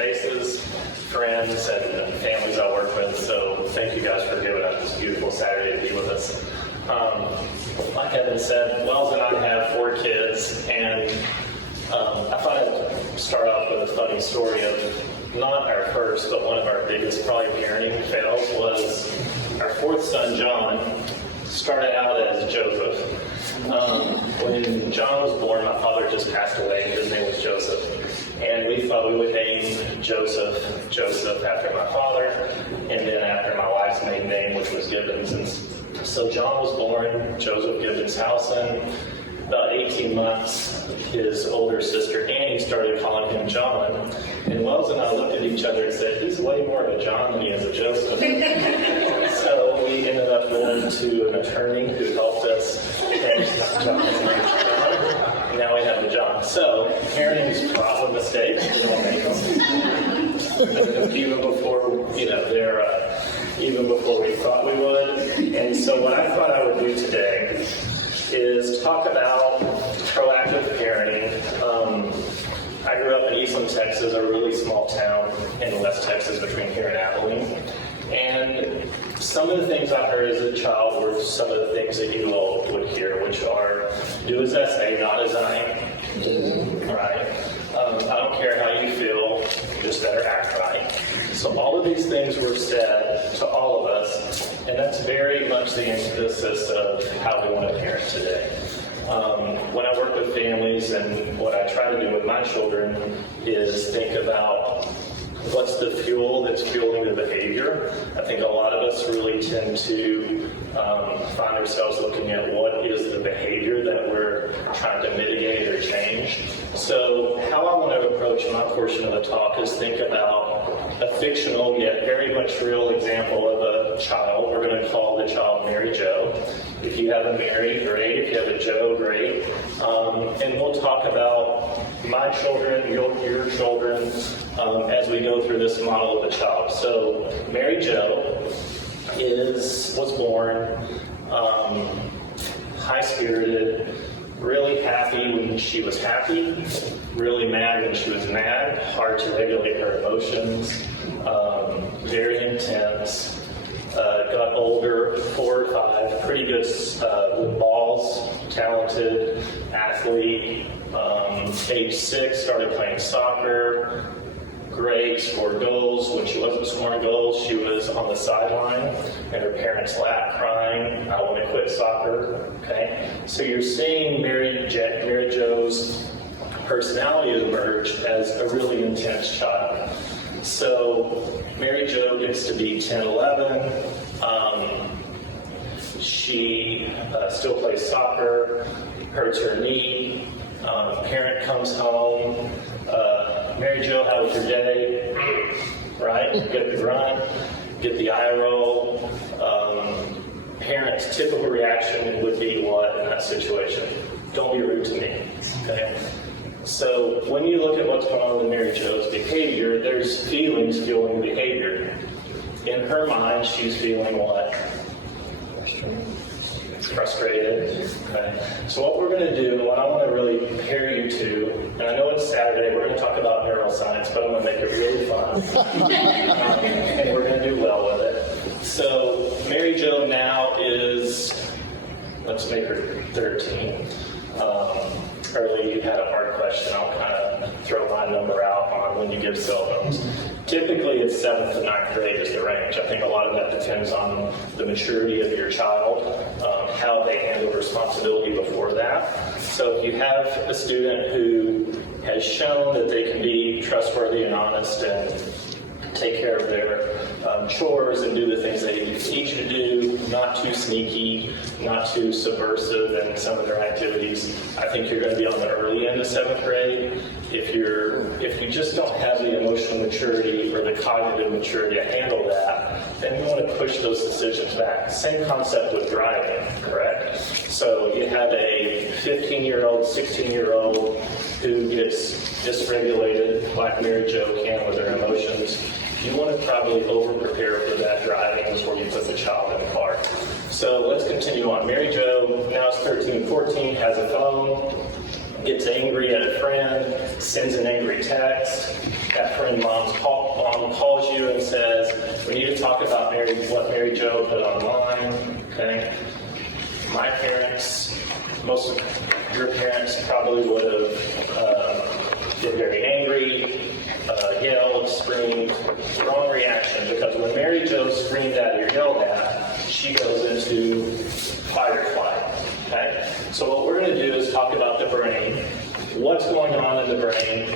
faces, friends, and families I work with. So thank you guys for giving us this beautiful Saturday to be with us. Like Evan said, Wells and I have 4 kids, and I thought I'd start off with a funny story of not our first, but one of our biggest probably parenting fails was our 4th son, John, started out as Joseph. When John was born, my father just passed away. His name was Joseph. And we thought we would name Joseph after my father, and then after my wife's maiden name, which was Gibbons. And so John was born, Joseph Gibbons Housson. About 18 months, his older sister Annie started calling him John. And Wells and I looked at each other and said, he's way more of a John than he is a Joseph. So we ended up going to an attorney who helped us change John's name to John. Now we have a John. So parenting is fraught with mistakes. We don't make them. Even before, even before we thought we would. And so what I thought I would do today is talk about proactive parenting. I grew up in Housson, Texas, a really small town in West Texas between here and Abilene. And some of the things I heard as a child were some of the things that you all would hear, which are, do as I say, not as I am. Right? I don't care how you feel, you just better act right. So all of these things were said to all of us, and that's very much the emphasis of how we want to parent today. When I work with families, and what I try to do with my children is think about what's the fuel that's fueling the behavior. I think a lot of us really tend to find ourselves looking at what is the behavior that we're trying to mitigate or change. So how I want to approach my portion of the talk is think about a fictional yet very much real example of a child. We're going to call the child Mary Jo. If you have a Mary, great. If you have a Joe, great. And we'll talk about my children, your children, as we go through this model of a child. So Mary Jo was born high-spirited, really happy when she was happy, really mad when she was mad, hard to regulate her emotions, very intense. Got older, 4 or 5, pretty good with balls, talented athlete. Age 6, started playing soccer. Great, scored goals. When she wasn't scoring goals, she was on the sideline in her parents' lap crying, I want to quit soccer. Okay, so you're seeing Mary Jo's personality emerge as a really intense child. So Mary Jo gets to be 10, 11. She still plays soccer, hurts her knee. Parent comes home. Mary Jo, how was your day? Right? Get the grunt, get the eye roll. Parent's typical reaction would be what in that situation? Don't be rude to me. Okay? So when you look at what's going on with Mary Jo's behavior, there's feelings fueling behavior. In her mind, she's feeling what? Frustrated. Okay. So what we're going to do, and what I want to really pair you to, and I know it's Saturday, we're going to talk about neuroscience, but I'm going to make it really fun. And we're going to do well with it. So Mary Jo now is, let's make her 13. Early you had a hard question. I'll kind of throw my number out on when you give cell phones. Typically it's 7th to 9th grade is the range. I think a lot of that depends on the maturity of your child, how they handle responsibility before that. So if you have a student who has shown that they can be trustworthy and honest and take care of their chores and do the things they teach you to do, not too sneaky, not too subversive in some of their activities, I think you're going to be on the early end of 7th grade. If you just don't have the emotional maturity or the cognitive maturity to handle that, then you want to push those decisions back. Same concept with driving, correct? So you have a 15-year-old, 16-year-old who gets dysregulated like Mary Jo can with their emotions. You want to probably over-prepare for that driving before you put the child in the car. So let's continue on. Mary Jo, now is 13, 14, has a phone, gets angry at a friend, sends an angry text. that friend mom calls you and says, we need to talk about what Mary Jo put online, okay? My parents, most of your parents probably would have been very angry, yelled, screamed, wrong reaction, because when Mary Jo screamed at or yelled at, she goes into fight or flight, okay? So what we're going to do is talk about the brain, what's going on in the brain,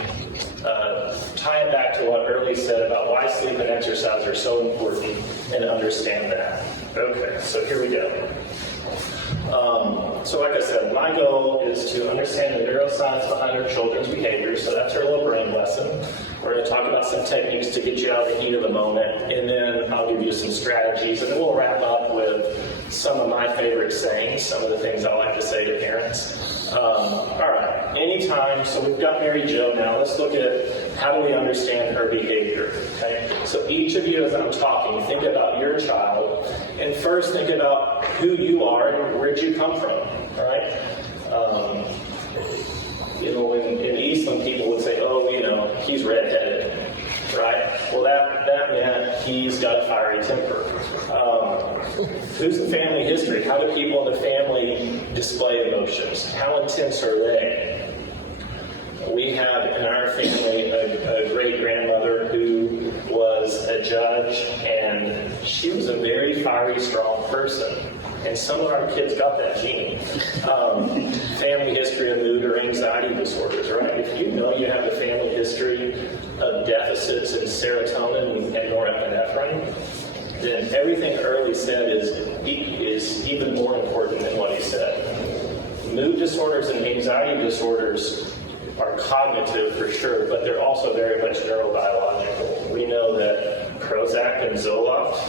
tie it back to what Early said about why sleep and exercise are so important, and understand that. Okay, so here we go. So like I said, my goal is to understand the neuroscience behind our children's behavior, so that's our little brain lesson. We're going to talk about some techniques to get you out of the heat of the moment, and then I'll give you some strategies, and then we'll wrap up with some of my favorite sayings, some of the things I like to say to parents. All right, anytime, so we've got Mary Jo now, let's look at how do we understand her behavior, okay? So each of you, as I'm talking, think about your child, and first think about who you are and where'd you come from, all right? In Eastland, people would say, oh, he's redheaded, right? Well, that meant he's got a fiery temper. Who's the family history? How do people in the family display emotions? How intense are they? We have in our family a great-grandmother who was a judge, and she was a very fiery, strong person. And some of our kids got that gene. Family history of mood or anxiety disorders, right? If you know you have a family history of deficits in serotonin and norepinephrine, then everything Early said is even more important than what he said. Mood disorders and anxiety disorders are cognitive for sure, but they're also very much neurobiological. We know that Prozac and Zoloft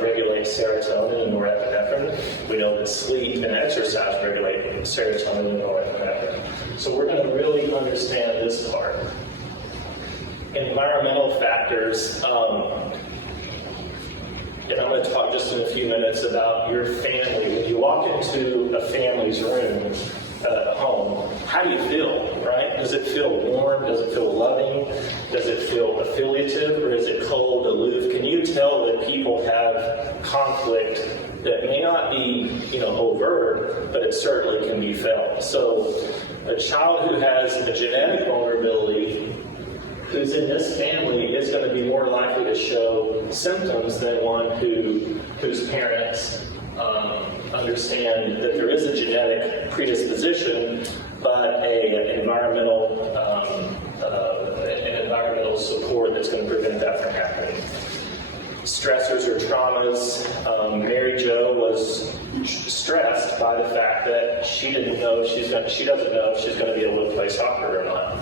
regulate serotonin and norepinephrine. We know that sleep and exercise regulate serotonin and norepinephrine. So we're going to really understand this part. Environmental factors, and I'm going to talk just in a few minutes about your family. When you walk into a family's room, home, how do you feel, right? Does it feel warm? Does it feel loving? Does it feel affiliative, or is it cold, aloof? Can you tell that people have conflict that may not be, overt, but it certainly can be felt? So a child who has a genetic vulnerability who's in this family is going to be more likely to show symptoms than one whose parents understand that there is a genetic predisposition, but an environmental support that's going to prevent that from happening. Stressors or traumas. Mary Jo was stressed by the fact that she doesn't know if she's going to be able to play soccer or not.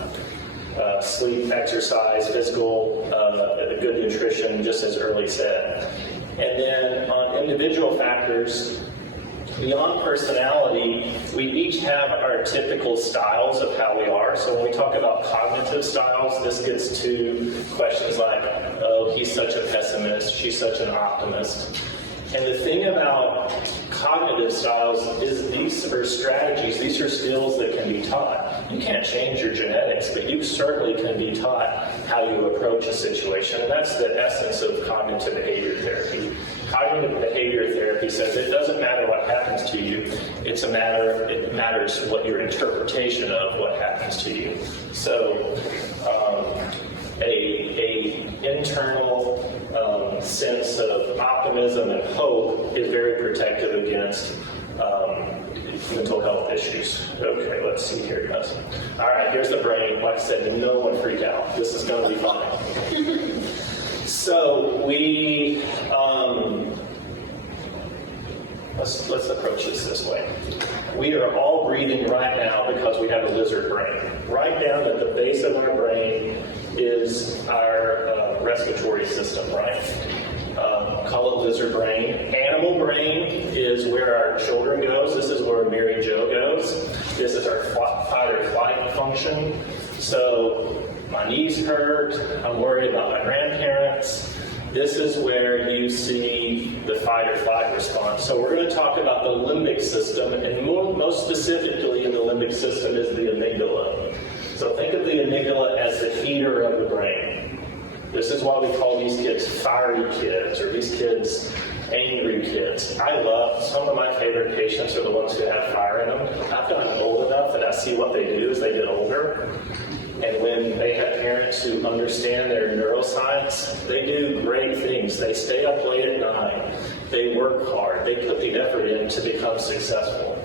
Sleep, exercise, physical, good nutrition, just as Early said. And then on individual factors, beyond personality, we each have our typical styles of how we are. So when we talk about cognitive styles, this gets to questions like, oh, he's such a pessimist, she's such an optimist. And the thing about cognitive styles is these are strategies, these are skills that can be taught. You can't change your genetics, but you certainly can be taught how you approach a situation. And that's the essence of cognitive behavior therapy. Cognitive behavior therapy says it doesn't matter what happens to you, it matters what your interpretation of what happens to you. So a internal sense of optimism and hope is very protective against mental health issues. Okay, let's see here, guys. All right, here's the brain. Like I said, no one freak out. This is going to be fine. So we let's approach this way. We are all breathing right now because we have a lizard brain. Right down at the base of our brain is our respiratory system, right? Call it lizard brain. Animal brain is where our children goes. This is where Mary Jo goes. This is our fight or flight function. So my knees hurt. I'm worried about my grandparents. This is where you see the fight or flight response. So we're going to talk about the limbic system, and most specifically in the limbic system is the amygdala. So think of the amygdala as the heater of the brain. This is why we call these kids fiery kids, or these kids angry kids. I love, some of my favorite patients are the ones who have fire in them. I've gotten old enough that I see what they do as they get older. And when they have parents who understand their neuroscience, they do great things. They stay up late at night. They work hard. They put the effort in to become successful.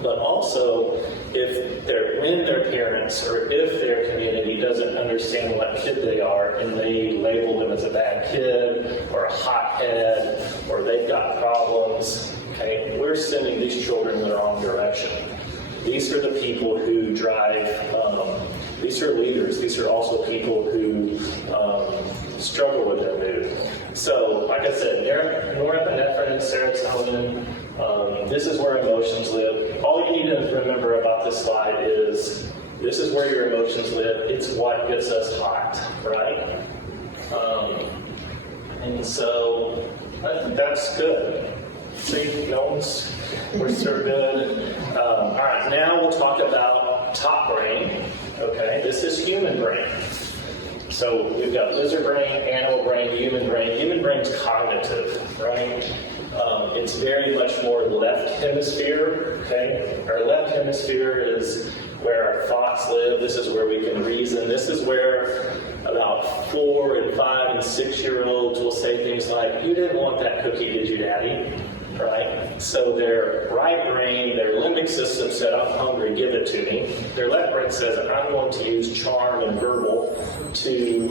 But also, when their parents or if their community doesn't understand what kid they are and they label them as a bad kid or a hothead or they've got problems, okay, we're sending these children in the wrong direction. These are the people who drive, these are leaders. These are also people who struggle with their mood. So, like I said, norepinephrine and serotonin, this is where emotions live. All you need to remember about this slide is this is where your emotions live. It's what gets us hot, right? And so that's good. See, we're so good. All right, now we'll talk about top brain. Okay, this is human brain. So we've got lizard brain, animal brain, human brain. Human brain's cognitive, right? It's very much more left hemisphere, okay? Our left hemisphere is where our thoughts live. This is where we can reason. This is where about 4 and 5 and 6 year olds will say things like, "You didn't want that cookie, did you, Daddy?" Right? So their right brain, their limbic system said, "I'm hungry, give it to me." Their left brain says, "I'm going to use charm and verbal to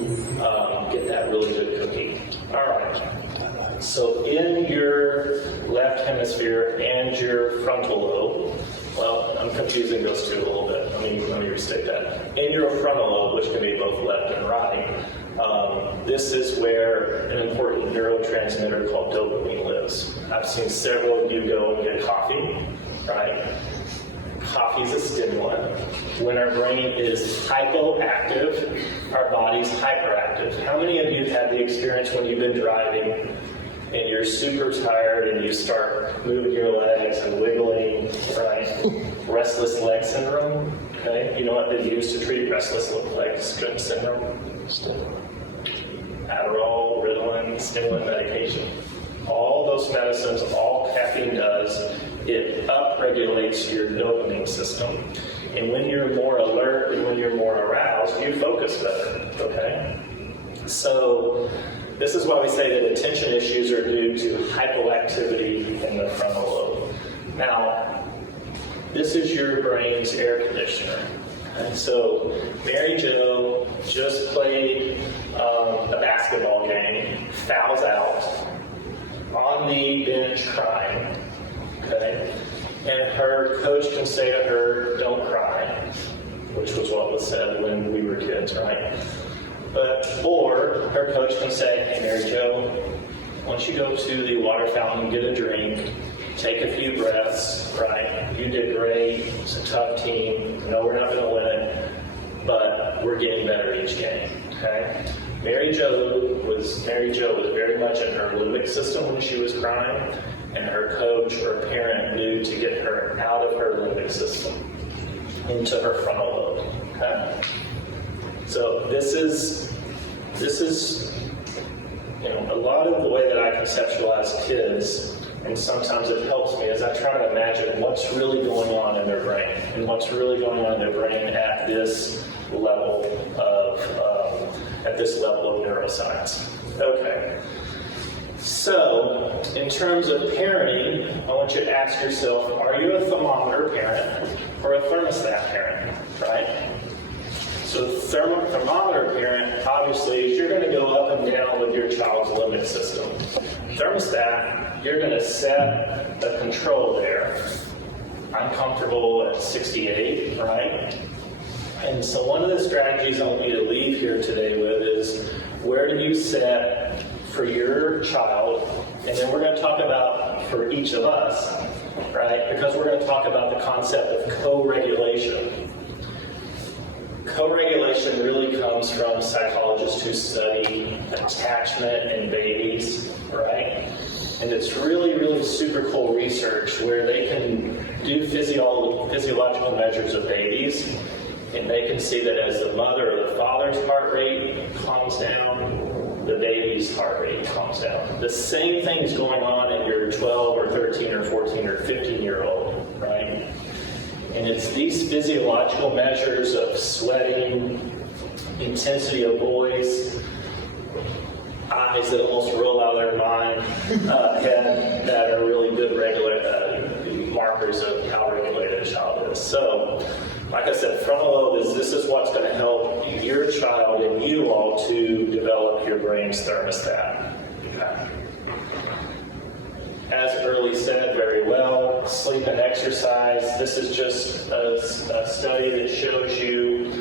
get that really good cookie." All right. So in your left hemisphere and your frontal lobe, well, I'm confusing those two a little bit. Let me restate that. In your frontal lobe, which can be both left and right, this is where an important neurotransmitter called dopamine lives. I've seen several of you go and get coffee, right? Coffee is a stimulant. When our brain is hypoactive, our body's hyperactive. How many of you have had the experience when you've been driving and you're super tired and you start moving your legs and wiggling, right? Restless leg syndrome, okay? You know what they use to treat restless leg syndrome? Adderall, Ritalin, stimulant medication. All those medicines, all caffeine does, it upregulates your dopamine system. And when you're more alert and when you're more aroused, you focus better, okay? So this is why we say that attention issues are due to hypoactivity in the frontal lobe. Now, this is your brain's air conditioner. And so Mary Jo just played a basketball game, fouls out, on the bench crying, okay? And her coach can say to her, "Don't cry," which was what was said when we were kids, right? Or her coach can say, "Hey, Mary Jo, once you go to the water fountain, get a drink, take a few breaths, right? You did great. It's a tough team. No, we're not going to win it, but we're getting better each game." Okay? Mary Jo was very much in her limbic system when she was crying, and her coach or parent knew to get her out of her limbic system into her frontal lobe. Okay? So this is a lot of the way that I conceptualize kids, and sometimes it helps me as I try to imagine what's really going on in their brain and what's really going on in their brain at this level of neuroscience. Okay. So, in terms of parenting, I want you to ask yourself, are you a thermometer parent or a thermostat parent, right? So thermometer parent, obviously, is you're going to go up and down with your child's limbic system. Thermostat, you're going to set a control there. I'm comfortable at 68, right? And so one of the strategies I want you to leave here today with is, where do you set for your child? And then we're going to talk about for each of us, right? Because we're going to talk about the concept of co-regulation. Co-regulation really comes from psychologists who study attachment in babies, right? And it's really, really super cool research where they can do physiological measures of babies And they can see that as the mother or the father's heart rate calms down, the baby's heart rate calms down. The same thing's going on in your 12 or 13 or 14 or 15-year-old, right? And it's these physiological measures of sweating, intensity of voice, eyes that almost roll out of their mind, head, that are really good markers of how regulated a child is. So, like I said, frontal lobe this is what's going to help your child and you all to develop your brain's thermostat. Okay. As Early said very well, sleep and exercise. This is just a study that shows you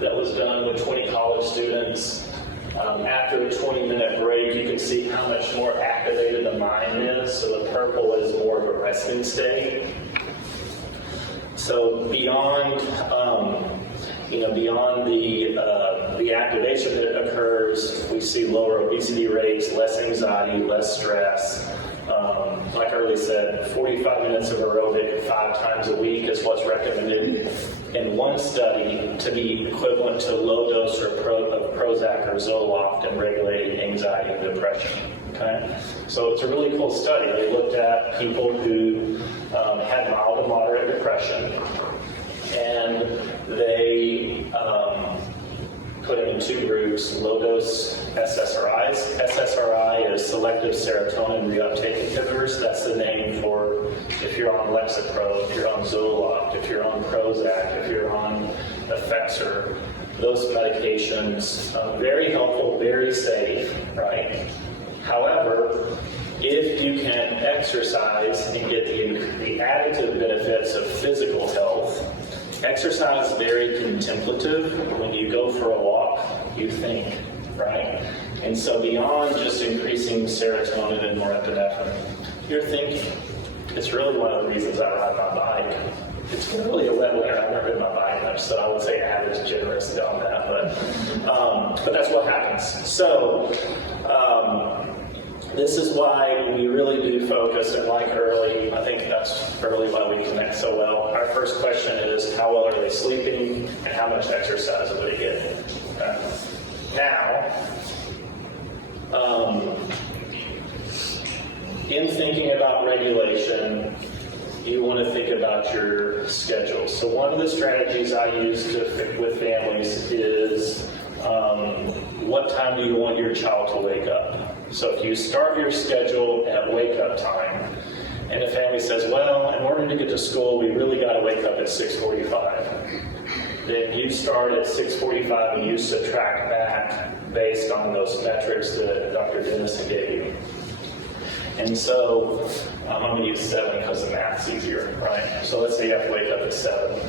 that was done with 20 college students. After a 20-minute break, you can see how much more activated the mind is. So the purple is more of a resting state. So beyond, beyond the activation that occurs, we see lower obesity rates, less anxiety, less stress. Like Early said, 45 minutes of aerobic 5 times a week is what's recommended in one study to be equivalent to low dose of Prozac or Zoloft in regulating anxiety and depression. Okay, so it's a really cool study. They looked at people who had mild to moderate depression, and they put them in 2 groups, low-dose SSRIs. SSRI is selective serotonin reuptake inhibitors. That's the name for if you're on Lexapro, if you're on Zoloft, if you're on Prozac, if you're on Effexor. Those medications, very helpful, very safe, right? However, if you can exercise and get the additive benefits of physical health, exercise is very contemplative. When you go for a walk, you think, right? And so beyond just increasing serotonin and norepinephrine, you're thinking. It's really one of the reasons I ride my bike. It's really a wet winter. I've never ridden my bike much, so I would say average generous on that. But that's what happens. So this is why we really do focus, and like Early, I think that's Early why we connect so well. Our first question is, how well are they sleeping, and how much exercise are they getting? Okay. Now, in thinking about regulation, you want to think about your schedule. So one of the strategies I use with families is what time do you want your child to wake up? So if you start your schedule at wake-up time, and the family says, well, in order to get to school, we really got to wake up at 6:45. Then you start at 6:45 and you subtract back based on those metrics that Dr. Dennison gave you. And so I'm going to use 7 because the math's easier, right? So let's say you have to wake up at 7.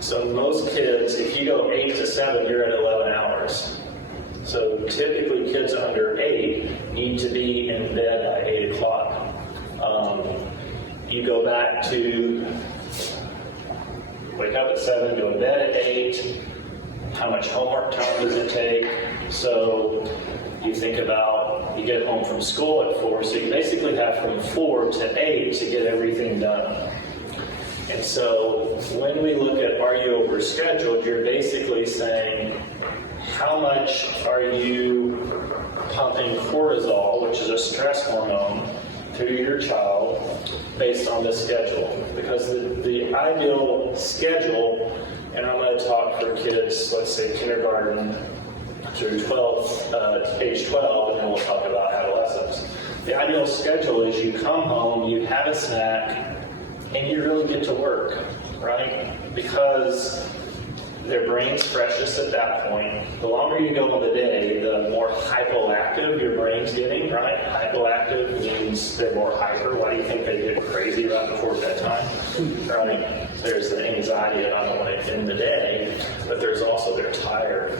So most kids, if you go 8 to 7, you're at 11 hours. So typically kids under 8 need to be in bed by 8 o'clock. You go back to wake up at 7, go to bed at 8. How much homework time does it take? So you think about, you get home from school at 4, so you basically have from 4 to 8 to get everything done. And so when we look at are you overscheduled, you're basically saying, how much are you pumping cortisol, which is a stress hormone, through your child based on this schedule? Because the ideal schedule, and I'm going to talk for kids, let's say kindergarten through age 12, and then we'll talk about adolescence. The ideal schedule is you come home, you have a snack, and you really get to work, right? Because their brain's freshest at that point. The longer you go in the day, the more hypoactive your brain's getting, right? Hypoactive means they're more hyper. Why do you think they get crazy right before bedtime? Right? There's the anxiety not only in the day, but there's also they're tired.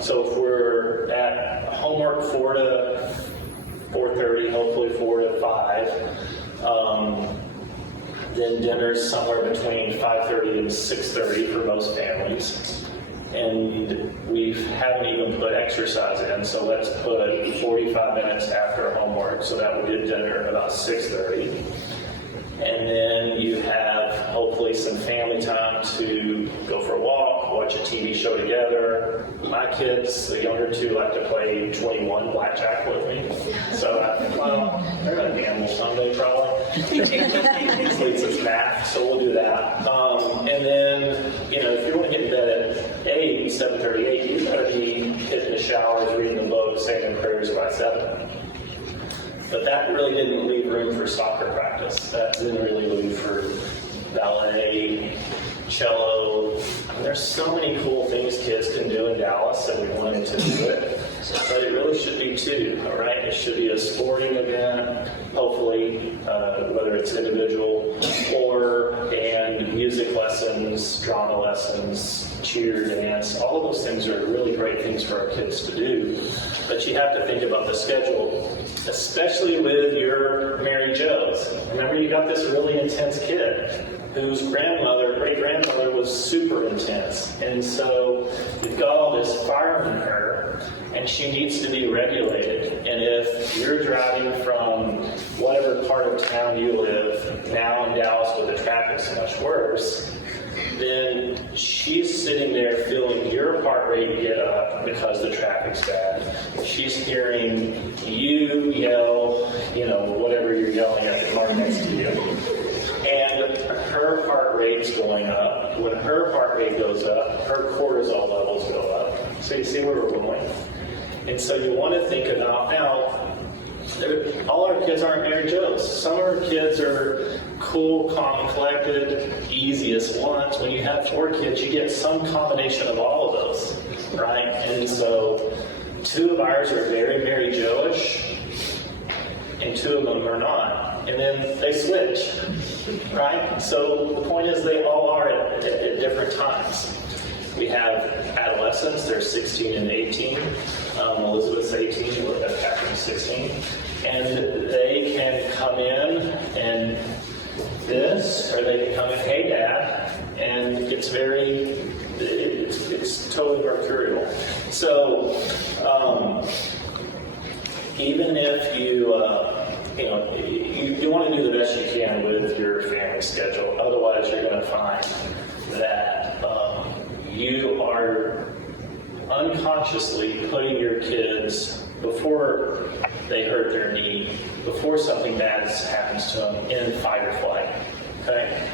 So if we're at homework 4 to 4:30, hopefully 4 to 5, then dinner's somewhere between 5:30 and 6:30 for most families. And we haven't even put exercise in, so let's put 45 minutes after homework, so that would get dinner about 6:30. And then you have hopefully some family time to go for a walk, watch a TV show together. My kids, the younger two, like to play 21 blackjack with me. So, they're going to gamble someday probably. This leads us back, so we'll do that. And then, if you want to get in bed at 7:38, you've got to be hitting the showers, reading the book, saying prayers by 7. But that really didn't leave room for soccer practice. That didn't really leave for ballet, cello. There's so many cool things kids can do in Dallas, and we want them to do it. But it really should be too, all right? It should be a sporting event, hopefully, whether it's individual and music lessons, drama lessons, cheer, dance. All of those things are really great things for our kids to do. But you have to think about the schedule, especially with your Mary Joes. Remember, you got this really intense kid whose great-grandmother was super intense. And so you've got all this fire in her, and she needs to be regulated. And if you're driving from whatever part of town you live, now in Dallas where the traffic's much worse, then she's sitting there feeling your heart rate get up because the traffic's bad. She's hearing you yell, whatever you're yelling at the car next to you. And her heart rate's going up. When her heart rate goes up, her cortisol levels go up. So you see where we're going? And so you want to think about, now, all our kids aren't Mary Joes. Some of our kids are cool, calm, collected, easiest ones. When you have 4 kids, you get some combination of all of those, right? And so 2 of ours are very Mary Jo-ish, and 2 of them are not. And then they switch, right? So the point is they all are at different times. We have adolescents, they're 16 and 18. Elizabeth's 18, Catherine's 16. And they can come in and this, or they can come in, hey Dad, and it's totally mercurial. So even if you want to do the best you can with your family schedule, otherwise you're going to find that you are unconsciously putting your kids, before they hurt their knee, before something bad happens to them, in fight or flight. Okay?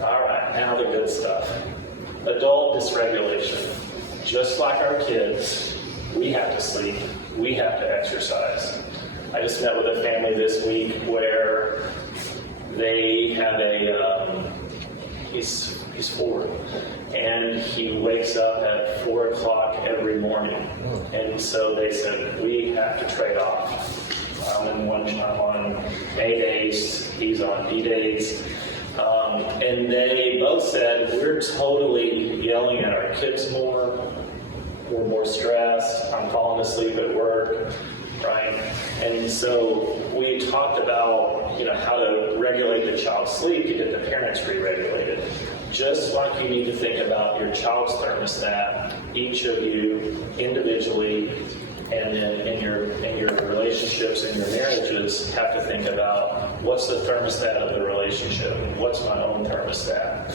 All right, now the good stuff. Adult dysregulation. Just like our kids, we have to sleep, we have to exercise. I just met with a family this week where they have he's 4, and he wakes up at 4 o'clock every morning. And so they said, we have to trade off. I'm on A days, he's on B days. And they both said, we're totally yelling at our kids more, we're more stressed, I'm falling asleep at work, right? And so we talked about, how to regulate the child's sleep to get the parents re-regulated. Just like you need to think about your child's thermostat, each of you individually, and then in your relationships, in your marriages, have to think about what's the thermostat of the relationship, what's my own thermostat.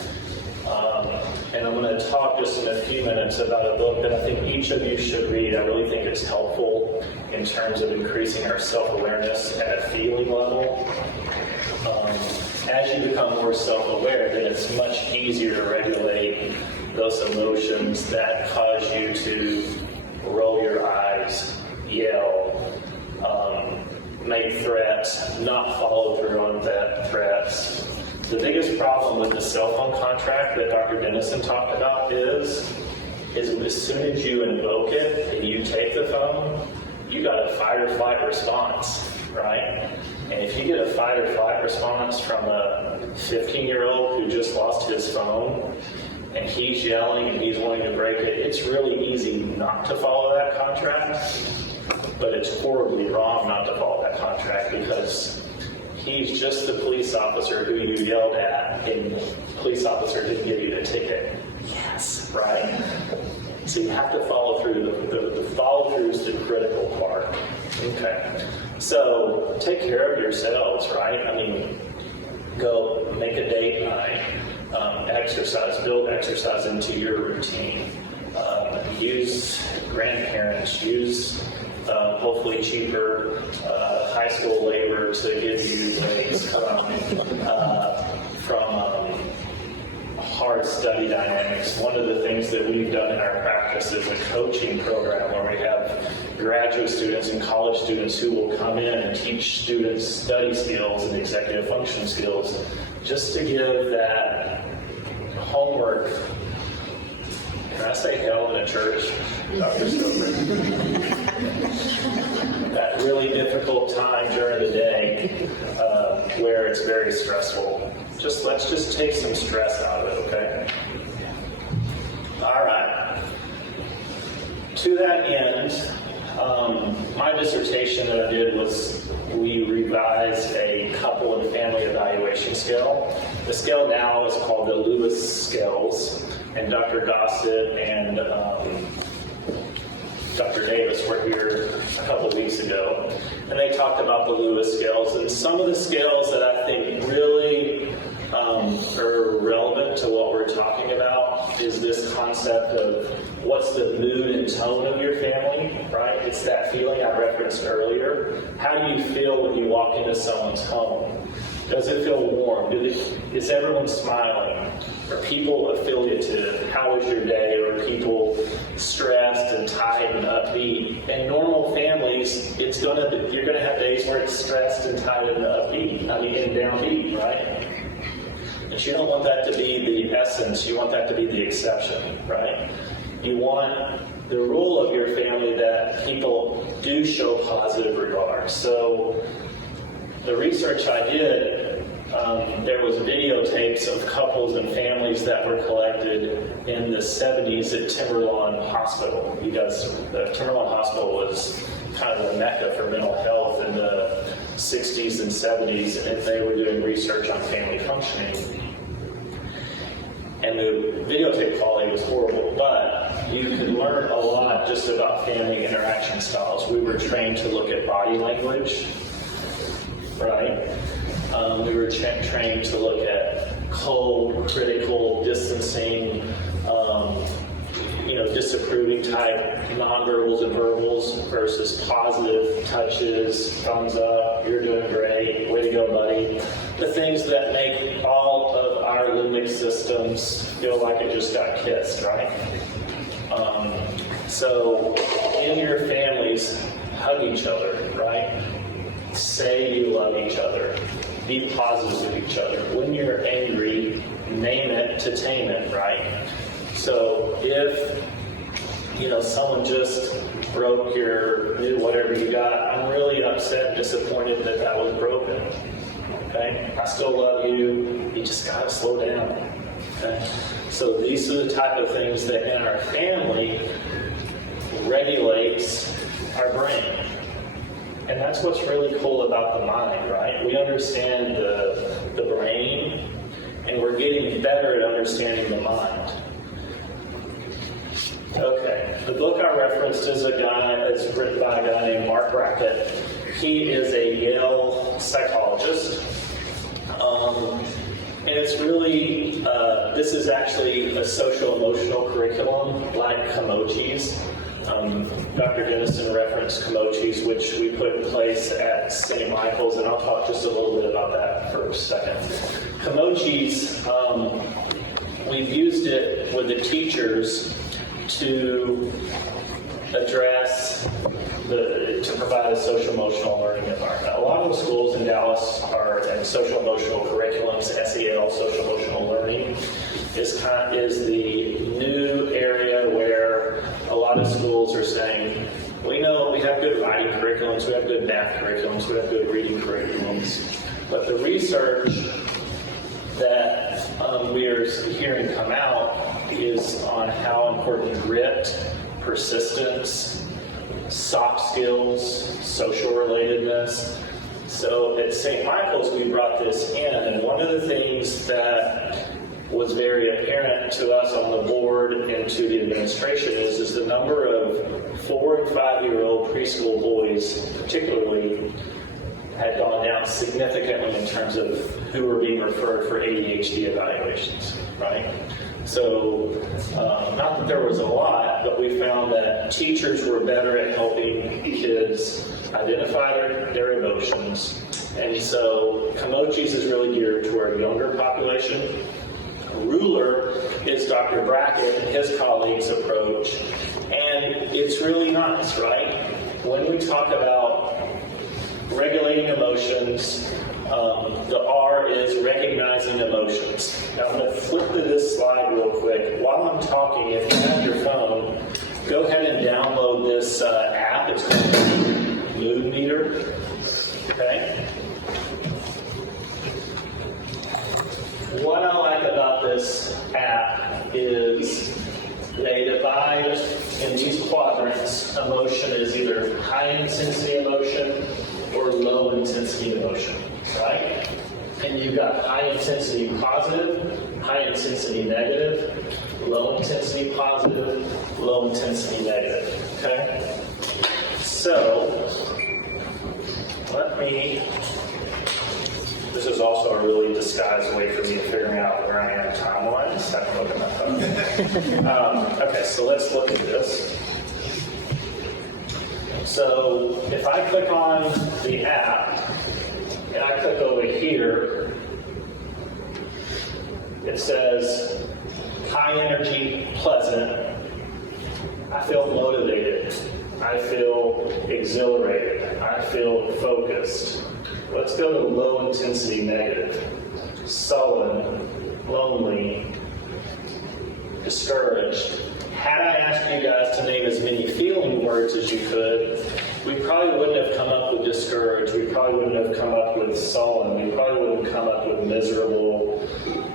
And I'm going to talk just in a few minutes about a book that I think each of you should read. I really think it's helpful in terms of increasing our self-awareness at a feeling level. As you become more self-aware, then it's much easier to regulate those emotions that cause you to roll your eyes, yell, make threats, not follow through on that threats. The biggest problem with the cell phone contract that Dr. Dennison talked about is as soon as you invoke it and you take the phone, you got a fight or flight response, right? And if you get a fight or flight response from a 15-year-old who just lost his phone, and he's yelling and he's wanting to break it, it's really easy not to follow that contract, but it's horribly wrong not to follow that contract because he's just the police officer who you yelled at, and the police officer didn't give you the ticket. Yes, right? So you have to follow through. The follow through is the critical part. Okay. So take care of yourselves, right? I mean, go make a date night, exercise, build exercise into your routine. Use grandparents, use hopefully cheaper high school labor to give you days from hard study dynamics. One of the things that we've done in our practice is a coaching program where we have graduate students and college students who will come in and teach students study skills and executive function skills, just to give that homework. Can I say hell in a church? Dr. Stover. That really difficult time during the day where it's very stressful. Let's just take some stress out of it, okay? All right. To that end, my dissertation that I did was we revised a couple and family evaluation scale. The scale now is called the Lewis scales, and Dr. Gossett and Dr. Davis were here a couple of weeks ago, and they talked about the Lewis scales, and some of the scales that I think really are relevant to what we're talking about is this concept of what's the mood and tone of your family, right? It's that feeling I referenced earlier. How do you feel when you walk into someone's home? Does it feel warm? Is everyone smiling? Are people affiliative? How was your day? Are people stressed and tight and upbeat? In normal families, you're gonna have days where it's stressed and tight and upbeat. And downbeat, right? But you don't want that to be the essence. You want that to be the exception, right? You want the rule of your family that people do show positive regard. So the research I did, there was videotapes of couples and families that were collected in the 70s at Timberlawn Hospital. Because the Timberlawn Hospital was kind of the mecca for mental health in the 60s and 70s, and they were doing research on family functioning. And the videotape quality was horrible, but you could learn a lot just about family interaction styles. We were trained to look at body language, right? We were trained to look at cold, critical, distancing, disapproving type nonverbals and verbals versus positive touches, thumbs up, you're doing great, way to go, buddy. The things that make all of our limbic systems feel like it just got kissed, right? So in your families, hug each other, right? Say you love each other. Be positive with each other. When you're angry, name it to tame it, right? So if someone just broke your new whatever you got, I'm really upset and disappointed that was broken. Okay? I still love you. You just gotta slow down. Okay? So these are the type of things that in our family regulates our brain. And that's what's really cool about the mind, right? We understand the brain, and we're getting better at understanding the mind. Okay, the book I referenced is written by a guy named Mark Brackett. He is a Yale psychologist. And it's really, this is actually a social-emotional curriculum like Kimochi's. Dr. Dennison referenced Kimochi's, which we put in place at St. Michael's, and I'll talk just a little bit about that for a second. Kimochi's, we've used it with the teachers to address to provide a social-emotional learning environment. A lot of the schools in Dallas are in social-emotional curriculums. SEL, social-emotional learning, is the new area where a lot of schools are saying, we know we have good writing curriculums, we have good math curriculums, we have good reading curriculums, but the research that we are hearing come out is on how important grit, persistence, soft skills, social relatedness. So at St. Michael's we brought this in, and one of the things that was very apparent to us on the board and to the administration is the number of 4 and 5-year-old preschool boys, particularly, had gone down significantly in terms of who were being referred for ADHD evaluations, right? So, not that there was a lot, but we found that teachers were better at helping kids identify their emotions. And so, Kimochi's is really geared toward a younger population. Ruler is Dr. Brackett and his colleagues' approach. And it's really nice, right? When we talk about regulating emotions, the R is recognizing emotions. Now I'm going to flip to this slide real quick. While I'm talking, if you have your phone, go ahead and download this app. It's called Mood Meter. Okay? What I like about this app is they divide in these quadrants. Emotion is either high intensity emotion or low intensity emotion, right? And you've got high intensity positive, high intensity negative, low intensity positive, low intensity negative, okay? So, this is also a really disguised way for me of figuring out where I am time-wise. I can look at my phone. Okay, so let's look at this. So if I click on the app, and I click over here, it says high energy, pleasant. I feel motivated. I feel exhilarated. I feel focused. Let's go to low intensity negative. Sullen, lonely, discouraged. Had I asked you guys to name as many feeling words as you could, we probably wouldn't have come up with discouraged. We probably wouldn't have come up with sullen. We probably wouldn't have come up with miserable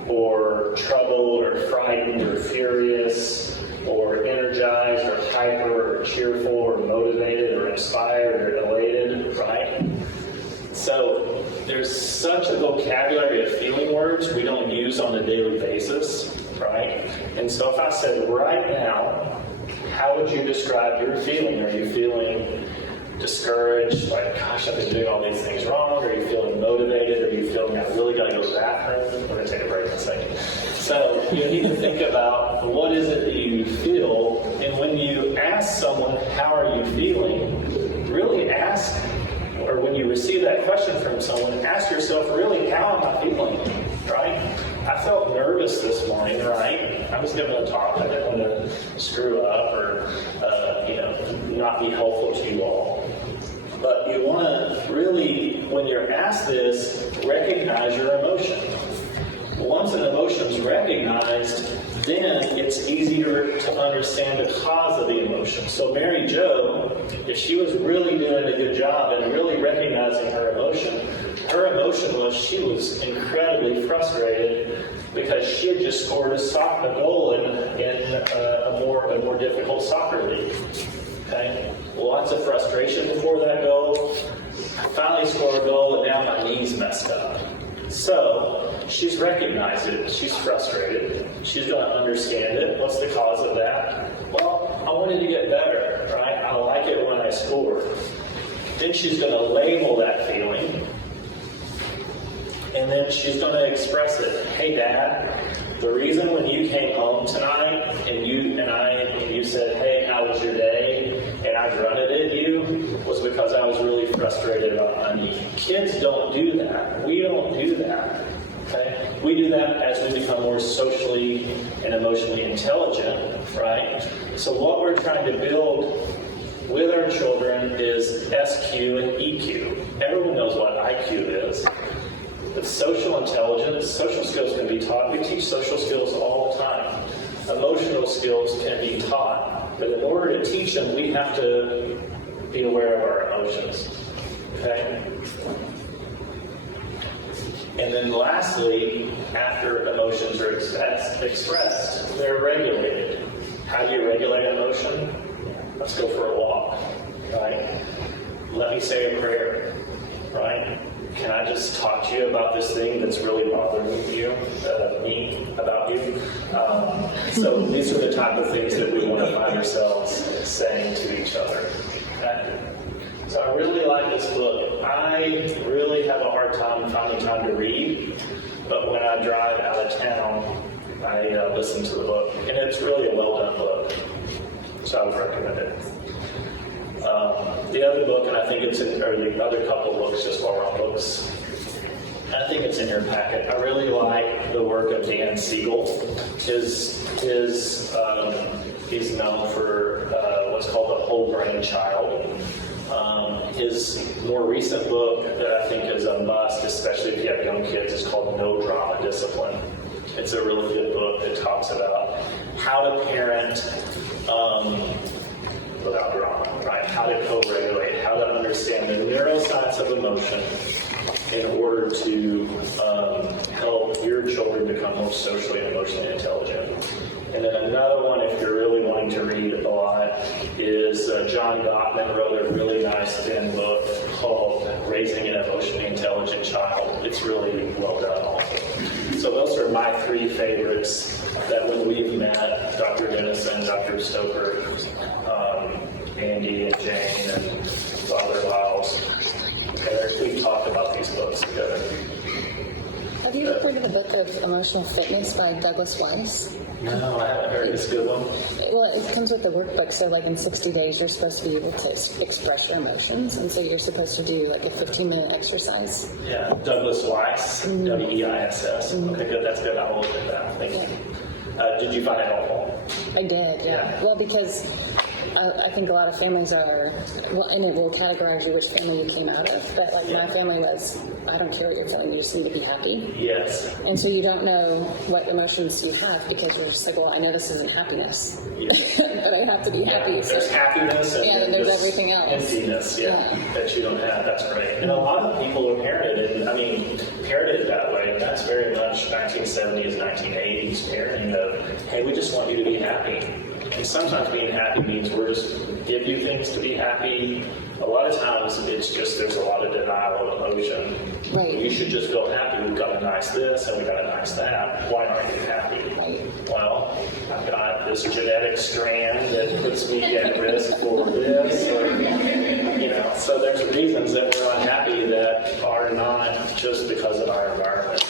or troubled or frightened or furious or energized or hyper or cheerful or motivated or inspired or elated, right? So there's such a vocabulary of feeling words we don't use on a daily basis, right? And so if I said right now, how would you describe your feeling? Are you feeling discouraged, like, gosh, I've been doing all these things wrong? Are you feeling motivated? Are you feeling, I really got to go to the bathroom? We're going to take a break in a second. So you need to think about what is it that you feel, and when you ask someone, how are you feeling, really ask, or when you receive that question from someone, ask yourself, really, how am I feeling, right? I felt nervous this morning, right? I was giving a talk. I didn't want to screw up or, not be helpful to you all. But you want to really, when you're asked this, recognize your emotion. Once an emotion is recognized, then it's easier to understand the cause of the emotion. So Mary Jo, if she was really doing a good job and really recognizing her emotion was she was incredibly frustrated because she had just scored a goal in a more difficult soccer league. Okay, lots of frustration before that goal. I finally scored a goal, and now my knee's messed up. So she's recognized it. She's frustrated. She's going to understand it. What's the cause of that? Well, I wanted to get better, right? I like it when I score. Then she's going to label that feeling. And then she's going to express it. Hey, Dad, the reason when you came home tonight and you said, hey, how was your day? And I grunted at you was because I was really frustrated about my knee. Kids don't do that. We don't do that. Okay? We do that as we become more socially and emotionally intelligent, right? So what we're trying to build with our children is SQ and EQ. Everyone knows what IQ is. But social intelligence, social skills can be taught. We teach social skills all the time. Emotional skills can be taught. But in order to teach them, we have to be aware of our emotions. Okay? And then lastly, after emotions are expressed, they're regulated. How do you regulate emotion? Let's go for a walk. Right? Let me say a prayer. Right? Can I just talk to you about this thing that's really bothering me about you? So these are the type of things that we want to find ourselves saying to each other. Okay? So I really like this book. I really have a hard time finding time to read, but when I drive out of town, I listen to the book, and it's really a well-done book, so I would recommend it. The other book, and I think it's in, or the other couple books, just while we're on books, I think it's in your packet. I really like the work of Dan Siegel. He's known for what's called the whole brain child. His more recent book that I think is a must, especially if you have young kids, is called No Drama Discipline. It's a really good book that talks about how to parent without drama, right? How to co-regulate, how to understand the neuroscience of emotion in order to help your children become more socially and emotionally intelligent. And then another one, if you're really wanting to read a lot, is John Gottman wrote a really nice thin book called Raising an Emotionally Intelligent Child. It's really well done also. So those are my three favorites that when we've met, Dr. Dennison, Dr. Stoker, Andy and Jane and Father Lyles, we've talked about these books together. Have you ever heard of the book of Emotional Fitness by Douglas Weiss? No, I haven't heard. It's a good one. Well, it comes with the workbook, so like in 60 days, you're supposed to be able to express your emotions, and so you're supposed to do like a 15-minute exercise. Yeah, Douglas Weiss, W-E-I-S-S. Okay, good, that's good. I'll look at that. Thank you. Did you find it helpful? I did, yeah. Well, because I think a lot of families are, well, and it will categorize you which family you came out of, but like my family was, I don't care what you're feeling, you just need to be happy. Yes. And so you don't know what emotions you have because you're just like, well, I know this isn't happiness, but I have to be happy. So. There's happiness and then there's everything else. Emptiness, that you don't have. That's great. And a lot of people are parented that way. And that's very much 1970s, 1980s parenting of, hey, we just want you to be happy. And sometimes being happy means we're just give you things to be happy. A lot of times it's just there's a lot of denial of emotion. Right. You should just feel happy. We've got a nice this and we've got a nice that. Why aren't you happy? Right. Well, I've got this genetic strand that puts me at risk for this. Or, so there's reasons that we're unhappy that are not just because of our environment.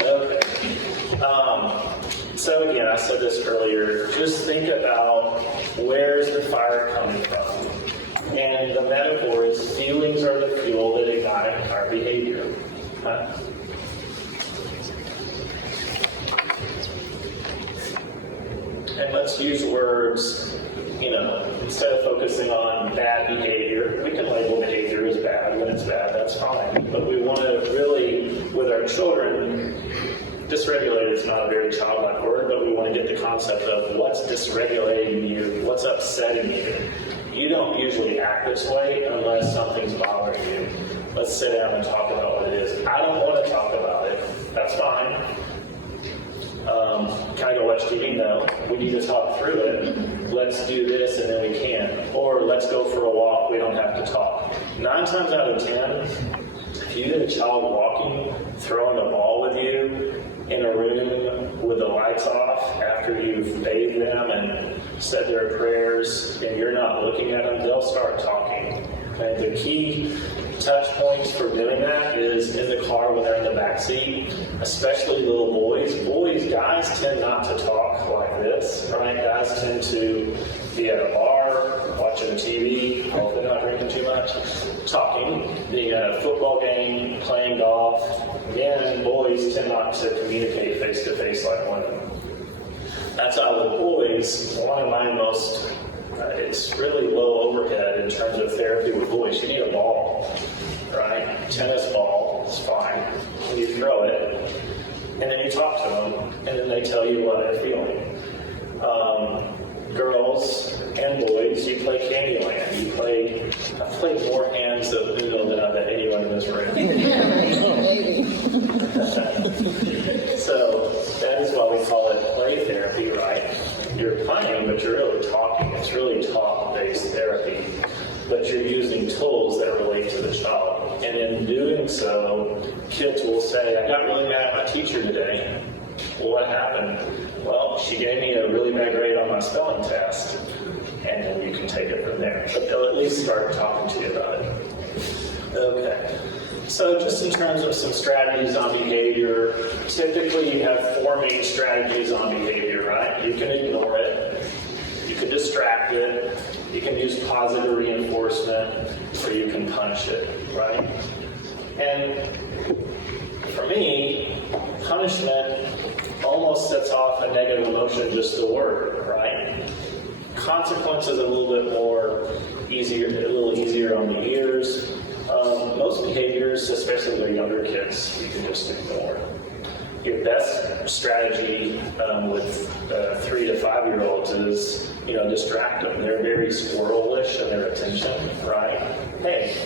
Okay. So again, I said this earlier, just think about where's the fire coming from. And the metaphor is feelings are the fuel that ignite our behavior. Huh? And let's use words, instead of focusing on bad behavior, we can label behavior as bad. When it's bad, that's fine. But we want to really, with our children, dysregulated is not a very childlike word, but we want to get the concept of what's dysregulating you, what's upsetting you. You don't usually act this way unless something's bothering you. Let's sit down and talk about what it is. I don't want to talk about it. That's fine. Can I go watch TV? No. We need to talk through it. Let's do this and then we can. Or let's go for a walk. We don't have to talk. 9 times out of 10, if you get a child walking, throwing a ball with you in a room with the lights off after you've bathed them and said their prayers and you're not looking at them, they'll start talking. Okay? The key touch points for doing that is in the car when they're in the back seat, especially little boys. Guys tend not to talk like this, right? Guys tend to be at a bar, watching TV, hopefully not drinking too much, talking, being at a football game, playing golf. Again, boys tend not to communicate face-to-face like women. That's how with boys, one of my most, it's really low overhead in terms of therapy with boys. You need a ball, right? Tennis ball is fine. And you throw it, and then you talk to them, and then they tell you what they're feeling. Girls and boys, you play Candyland. I've played more hands of Uno than I bet anyone in this room. So that is why we call it play therapy, right? You're playing, but you're really talking. It's really talk-based therapy. But you're using tools that relate to the child. And in doing so, kids will say, I got really mad at my teacher today. Well, what happened? Well, she gave me a really bad grade on my spelling test. And then you can take it from there. But they'll at least start talking to you about it. Okay. So just in terms of some strategies on behavior, typically you have 4 main strategies on behavior, right? You can ignore it, you can distract it, you can use positive reinforcement, or you can punish it, right? And for me, punishment almost sets off a negative emotion just the word, right? Consequences a little bit more easier, a little easier on the ears. Most behaviors, especially with younger kids, you can just ignore. Your best strategy with 3 to 5-year-olds is, distract them. They're very squirrelish in their attention, right? Hey,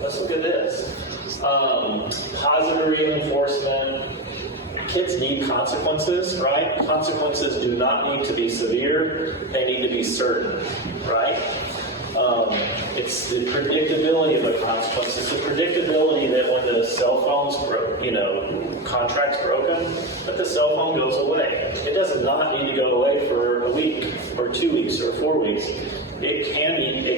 let's look at this. Positive reinforcement. Kids need consequences, right? Consequences do not need to be severe. They need to be certain, right? It's the predictability of the consequences. It's the predictability that when the cell phone's contract's broken, that the cell phone goes away. It does not need to go away for a week or 2 weeks or 4 weeks. It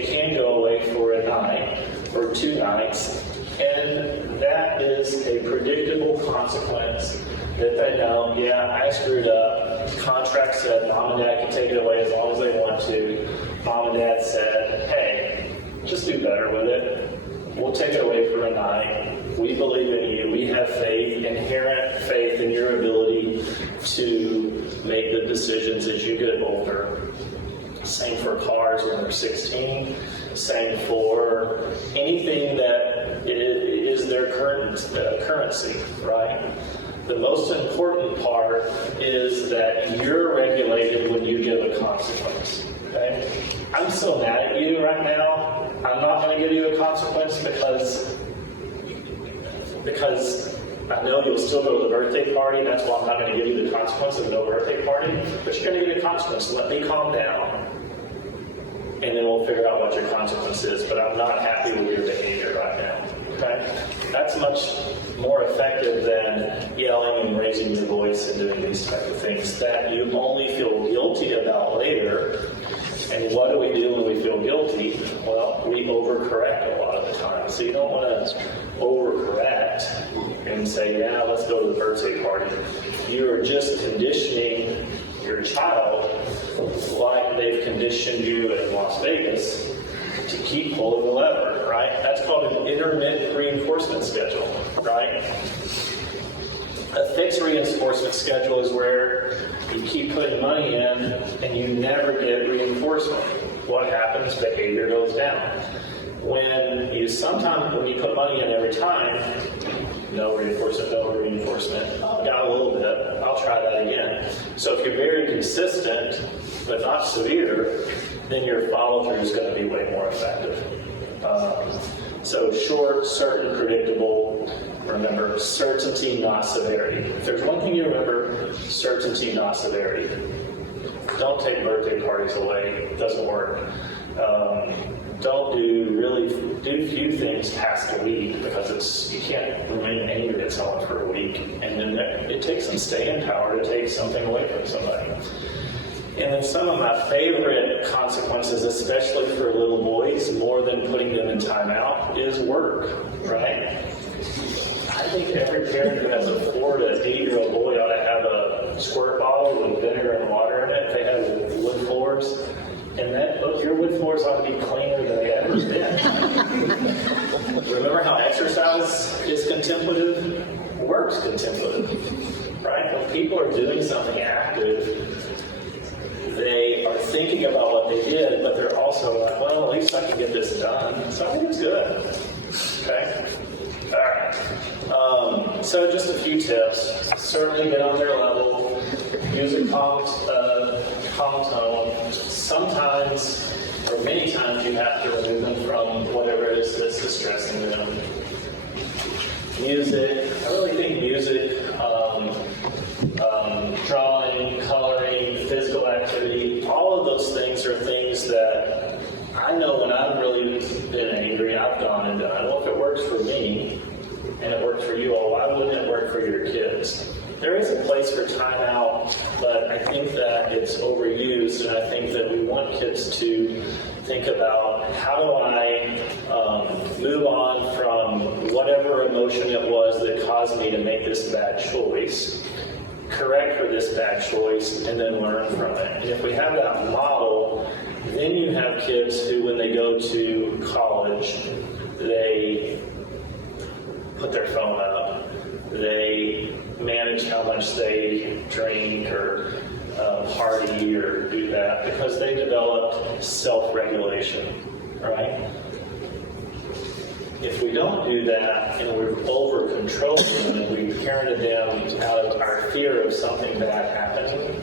can go away for a night or 2 nights, and that is a predictable consequence that they know, yeah, I screwed up. Contract said mom and dad can take it away as long as they want to. Mom and dad said, hey, just do better with it. We'll take it away for a night. We believe in you. We have faith, inherent faith in your ability to make the decisions as you get older. Same for cars when they're 16. Same for anything that is their currency, right? The most important part is that you're regulated when you give a consequence. Okay? I'm so mad at you right now. I'm not going to give you a consequence because I know you'll still go to the birthday party. That's why I'm not going to give you the consequence of no birthday party. But you're going to get a consequence. So let me calm down, and then we'll figure out what your consequence is. But I'm not happy with your behavior right now. Okay? That's much more effective than yelling and raising your voice and doing these type of things that you only feel guilty about later. And what do we do when we feel guilty? Well, we overcorrect a lot of the time. So you don't want to overcorrect and say, yeah, let's go to the birthday party. You are just conditioning your child like they've conditioned you in Las Vegas to keep pulling the lever, right? That's called an intermittent reinforcement schedule, right? A fixed reinforcement schedule is where you keep putting money in and you never get reinforcement. What happens? Behavior goes down. When you put money in every time, no reinforcement. Oh, got a little bit. I'll try that again. So if you're very consistent, but not severe, then your follow-through is going to be way more effective. So short, certain, predictable. Remember, certainty, not severity. If there's one thing you remember, certainty, not severity. Don't take birthday parties away. It doesn't work. Don't do few things past a week because you can't remain angry at someone for a week. And then it takes some staying power to take something away from somebody. And then some of my favorite consequences, especially for little boys, more than putting them in timeout, is work, right? I think every parent who has a 4 to 8-year-old boy ought to have a squirt bottle with vinegar and water in it. They have wood floors. And your wood floors ought to be cleaner than they ever been. Remember how exercise is contemplative? Work's contemplative, right? When people are doing something active, they are thinking about what they did, but they're also like, well, at least I can get this done. So I think it's good. Okay? All right. So just a few tips. Certainly get on their level. Use a calm tone. Sometimes, or many times, you have to remove them from whatever it is that's distressing them. Music. I really think music, drawing, coloring, physical activity, all of those things are things that I know when I've really been angry, I've gone and done. Well, if it works for me, and it worked for you all, why wouldn't it work for your kids? There is a place for timeout, but I think that it's overused, and I think that we want kids to think about, how do I move on from whatever emotion it was that caused me to make this bad choice, correct for this bad choice, and then learn from it. And if we have that model, then you have kids who, when they go to college, they put their phone up, they manage how much they drink or party or do that, because they developed self-regulation, right? If we don't do that and we're over-controlling them and we parented them out of our fear of something bad happening,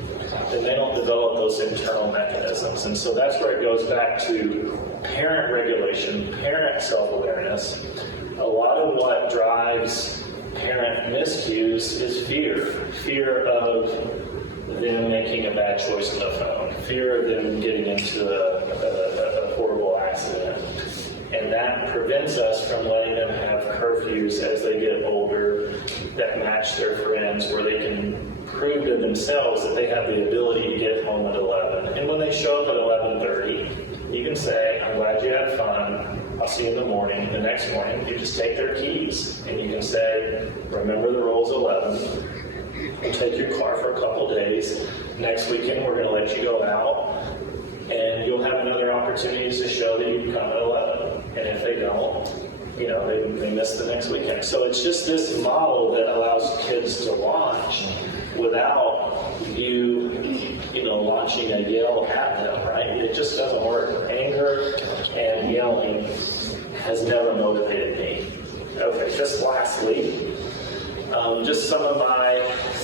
then they don't develop those internal mechanisms. And so that's where it goes back to parent regulation, parent self-awareness. A lot of what drives parent misuse is fear of them making a bad choice on the phone, fear of them getting into a horrible accident. And that prevents us from letting them have curfews as they get older that match their friends, where they can prove to themselves that they have the ability to get home at 11. And when they show up at 11:30, you can say, I'm glad you had fun. I'll see you in the morning. The next morning, you just take their keys and you can say, remember the rule's 11. We'll take your car for a couple days. Next weekend, we're going to let you go out, and you'll have another opportunity to show that you can come at 11. And if they don't, they miss the next weekend. So it's just this model that allows kids to launch without you launching a yell at them, right? It just doesn't work. Anger and yelling has never motivated me. Okay, just lastly, just some of my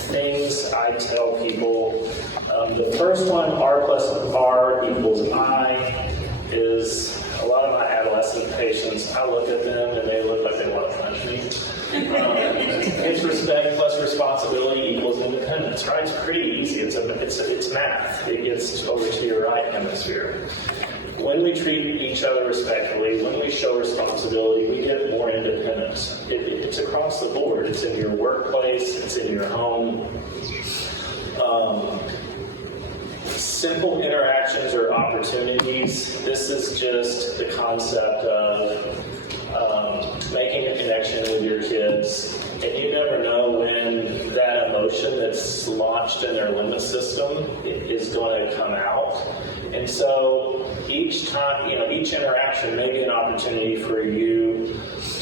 things I tell people. The first one, R plus R equals I, is a lot of my adolescent patients. I look at them and they look like they want to punch me. It's respect plus responsibility equals independence, right? It's pretty easy. It's math. It gets over to your right hemisphere. When we treat each other respectfully, when we show responsibility, we get more independence. It's across the board. It's in your workplace. It's in your home. Simple interactions or opportunities. This is just the concept of making a connection with your kids. And you never know when that emotion that's launched in their limbic system is going to come out. And so each time, each interaction may be an opportunity for you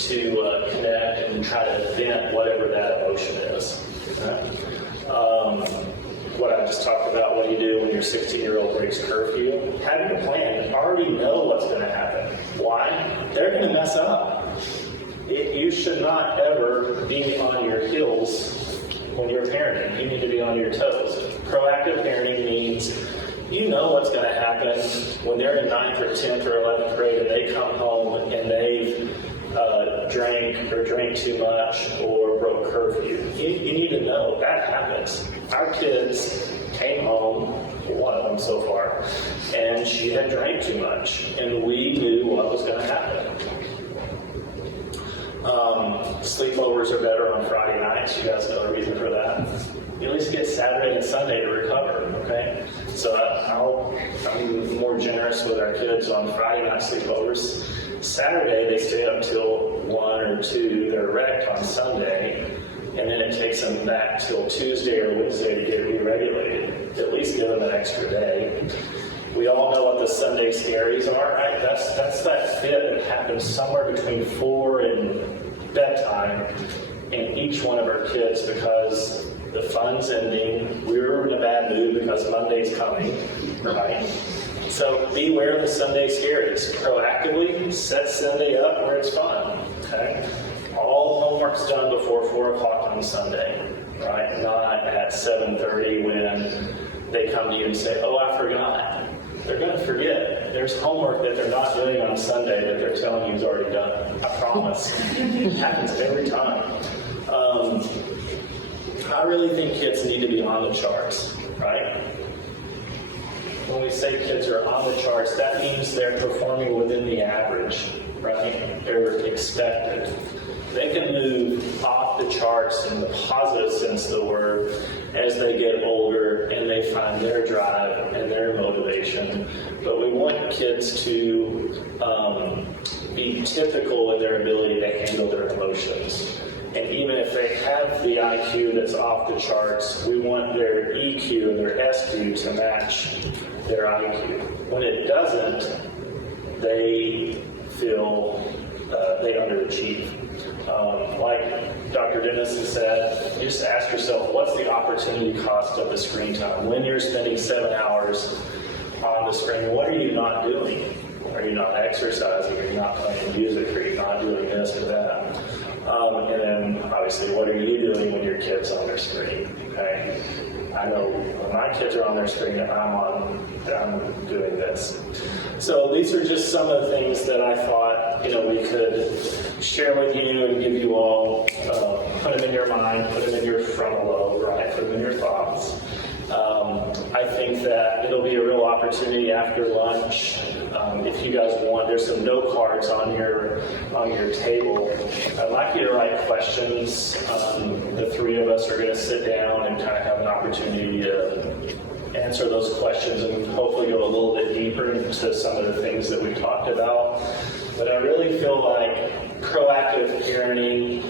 to connect and try to vent whatever that emotion is. What I just talked about, what do you do when your 16-year-old breaks curfew? Have your plan. Already know what's going to happen. Why? They're going to mess up. You should not ever be on your heels when you're parenting. You need to be on your toes. Proactive parenting means you know what's going to happen when they're in 9th or 10th or 11th grade and they come home and they've drank too much or broke curfew. You need to know that happens. Our kids came home, one of them so far, and she had drank too much, and we knew what was going to happen. Sleepovers are better on Friday nights. You guys know the reason for that. You at least get Saturday and Sunday to recover, okay? So I'm more generous with our kids on Friday night sleepovers. Saturday, they stay up till 1 or 2. They're wrecked on Sunday, and then it takes them back till Tuesday or Wednesday to get re-regulated. At least give them an extra day. We all know what the Sunday scaries are, right? That's that fit that happens somewhere between 4 and bedtime in each one of our kids, because the fun's ending, we're in a bad mood because Monday's coming, right? So beware of the Sunday scaries. Proactively set Sunday up where it's fun, okay? All homework's done before 4 o'clock on Sunday, right? Not at 7:30 when they come to you and say, oh, I forgot. They're going to forget. There's homework that they're not doing on Sunday that they're telling you is already done. I promise. It happens every time. I really think kids need to be on the charts, right? When we say kids are on the charts, that means they're performing within the average, right? They're expected. they can move off the charts in the positive sense of the word as they get older and they find their drive and their motivation. But we want kids to be typical in their ability to handle their emotions. And even if they have the IQ that's off the charts, we want their EQ and their SQ to match their IQ. When it doesn't, they feel they underachieve. Like Dr. Dennis has said, you just ask yourself, what's the opportunity cost of the screen time? When you're spending 7 hours on the screen, what are you not doing? Are you not exercising? Are you not playing music? Are you not doing this or that? And then, obviously, what are you doing when your kid's on their screen? Okay? I know when my kids are on their screen and I'm doing this. So these are just some of the things that I thought, we could share with you and give you all, put them in your mind, put them in your frontal lobe, right? Put them in your thoughts. I think that it'll be a real opportunity after lunch. If you guys want, there's some note cards on your table. I'd like you to write questions. The three of us are going to sit down and kind of have an opportunity to answer those questions and hopefully go a little bit deeper into some of the things that we talked about. But I really feel like proactive parenting,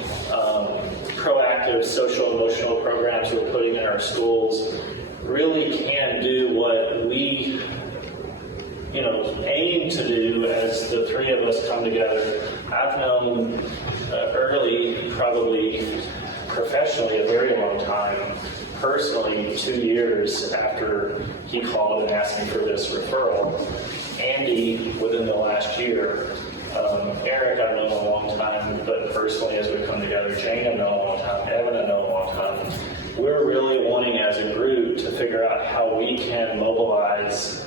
proactive social emotional programs we're putting in our schools really can do what we aim to do as the three of us come together. I've known early, probably professionally, a very long time. Personally, 2 years after he called and asked me for this referral. Andy, within the last year. Eric, I've known a long time, but personally, as we come together, Jane, I've known a long time. Evan, I've known a long time. We're really wanting, as a group, to figure out how we can mobilize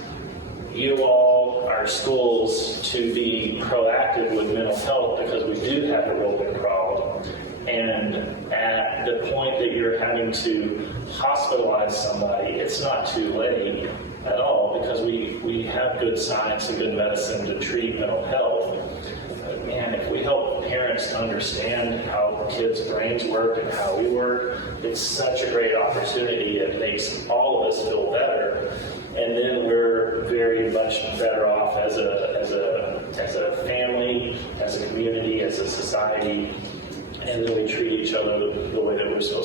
you all, our schools, to be proactive with mental health, because we do have a real big problem. And at the point that you're having to hospitalize somebody, it's not too late at all, because we have good science and good medicine to treat mental health. But man, if we help parents understand how kids' brains work and how we work, it's such a great opportunity. It makes all of us feel better. And then we're very much better off as a family, as a community, as a society, and then we treat each other the way that we're supposed to.